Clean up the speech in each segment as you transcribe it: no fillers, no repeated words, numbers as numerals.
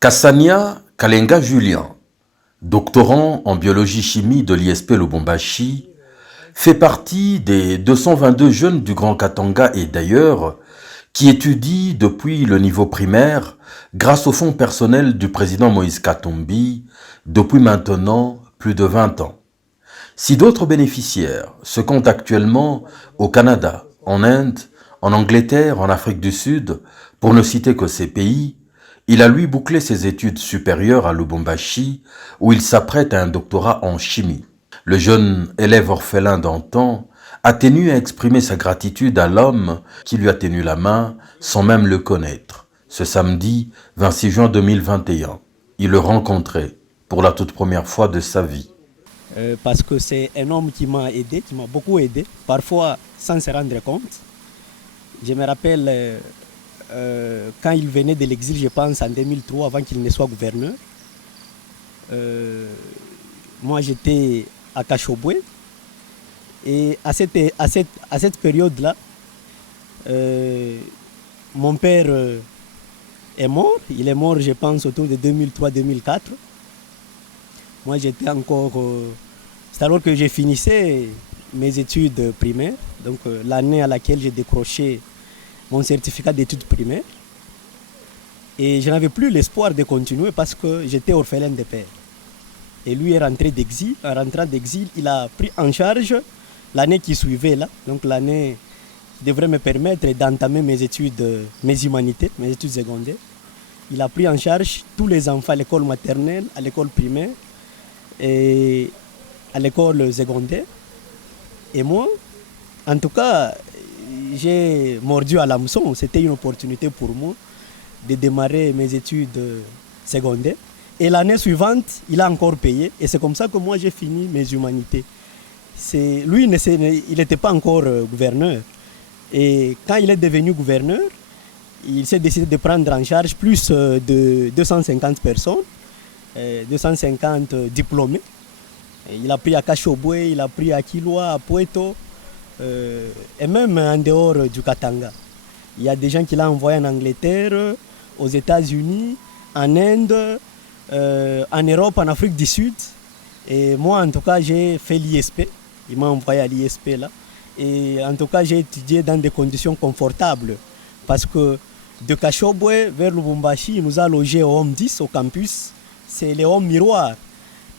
Kassania Kalenga Julien, doctorant en biologie-chimie de l'ISP Lubumbashi, fait partie des 222 jeunes du Grand Katanga et d'ailleurs qui étudient depuis le niveau primaire grâce au fonds personnel du président Moïse Katumbi depuis maintenant plus de 20 ans. Si d'autres bénéficiaires se comptent actuellement au Canada, en Inde, en Angleterre, en Afrique du Sud, pour ne citer que ces pays, il a lui bouclé ses études supérieures à Lubumbashi où il s'apprête à un doctorat en chimie. Le jeune élève orphelin d'antan a tenu à exprimer sa gratitude à l'homme qui lui a tenu la main sans même le connaître. Ce samedi 26 juin 2021, il le rencontrait pour la toute première fois de sa vie. Parce que c'est un homme qui m'a aidé, qui m'a beaucoup aidé, parfois sans se rendre compte. Je me rappelle quand il venait de l'exil, je pense en 2003, avant qu'il ne soit gouverneur. Moi j'étais à Kachobwe et à cette période-là, mon père est mort. Il est mort, je pense, autour de 2003-2004. Moi j'étais encore... c'est alors que j'ai finissé mes études primaires, donc l'année à laquelle j'ai décroché mon certificat d'études primaires. Et je n'avais plus l'espoir de continuer parce que j'étais orphelin de père. Et lui est rentré d'exil. En rentrant d'exil, il a pris en charge l'année qui suivait là, donc l'année qui devrait me permettre d'entamer mes études, mes humanités, mes études secondaires. Il a pris en charge tous les enfants à l'école maternelle, à l'école primaire et à l'école secondaire. Et moi, en tout cas, j'ai mordu à l'hameçon. C'était une opportunité pour moi de démarrer mes études secondaires. Et l'année suivante, il a encore payé. Et c'est comme ça que moi, j'ai fini mes humanités. Lui, il n'était pas encore gouverneur. Et quand il est devenu gouverneur, il s'est décidé de prendre en charge plus de 250 personnes, 250 diplômés. Et il a pris à Kachobwe, il a pris à Kilwa, à Puerto, et même en dehors du Katanga. Il y a des gens qu'il a envoyés en Angleterre, aux États-Unis, en Inde, en Europe, en Afrique du Sud. Et moi, en tout cas, j'ai fait l'ISP. Il m'a envoyé à l'ISP là. Et en tout cas, j'ai étudié dans des conditions confortables. Parce que de Kachobwe vers Lubumbashi, il nous a logés au Home 10, au campus. C'est les Home Miroirs.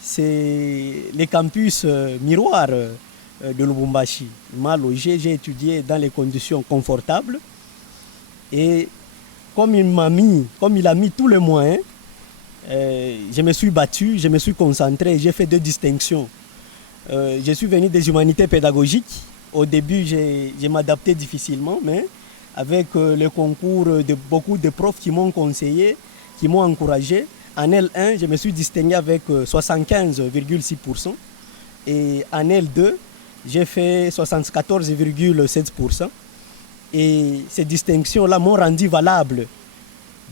C'est les campus miroirs de Lubumbashi. Il m'a logé, j'ai étudié dans les conditions confortables. Et comme il a mis tous les moyens, je me suis battu, je me suis concentré, j'ai fait 2 distinctions. Je suis venu des humanités pédagogiques. Au début, je m'adaptais difficilement, mais avec le concours de beaucoup de profs qui m'ont conseillé, qui m'ont encouragé, en L1, je me suis distingué avec 75,6%. Et en L2, j'ai fait 74,7%. Et ces distinctions-là m'ont rendu valable.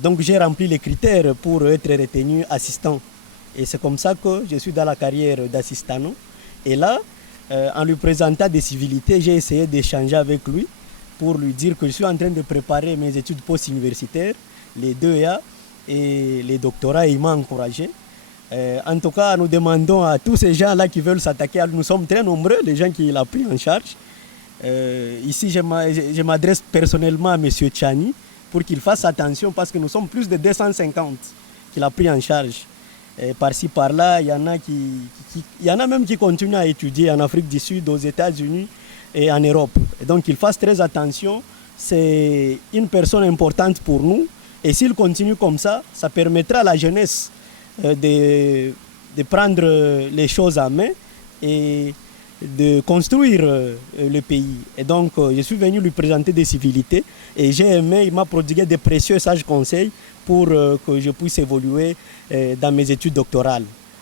Donc j'ai rempli les critères pour être retenu assistant. Et c'est comme ça que je suis dans la carrière d'assistant. Et là, en lui présentant des civilités, j'ai essayé d'échanger avec lui pour lui dire que je suis en train de préparer mes études post-universitaires, les 2A et les doctorats, et il m'a encouragé. En tout cas, nous demandons à tous ces gens-là qui veulent s'attaquer à nous. Nous sommes très nombreux, les gens qu'il a pris en charge. Ici, je m'adresse personnellement à M. Tchani pour qu'il fasse attention parce que nous sommes plus de 250 qu'il a pris en charge. Par-ci, par-là, il y en a même qui continuent à étudier en Afrique du Sud, aux États-Unis et en Europe. Et donc, qu'il fasse très attention. C'est une personne importante pour nous. Et s'il continue comme ça, ça permettra à la jeunesse de prendre les choses en main et de construire le pays. Et donc, je suis venu lui présenter des civilités et j'ai aimé, il m'a prodigué des précieux sages conseils pour que je puisse évoluer dans mes études doctorales.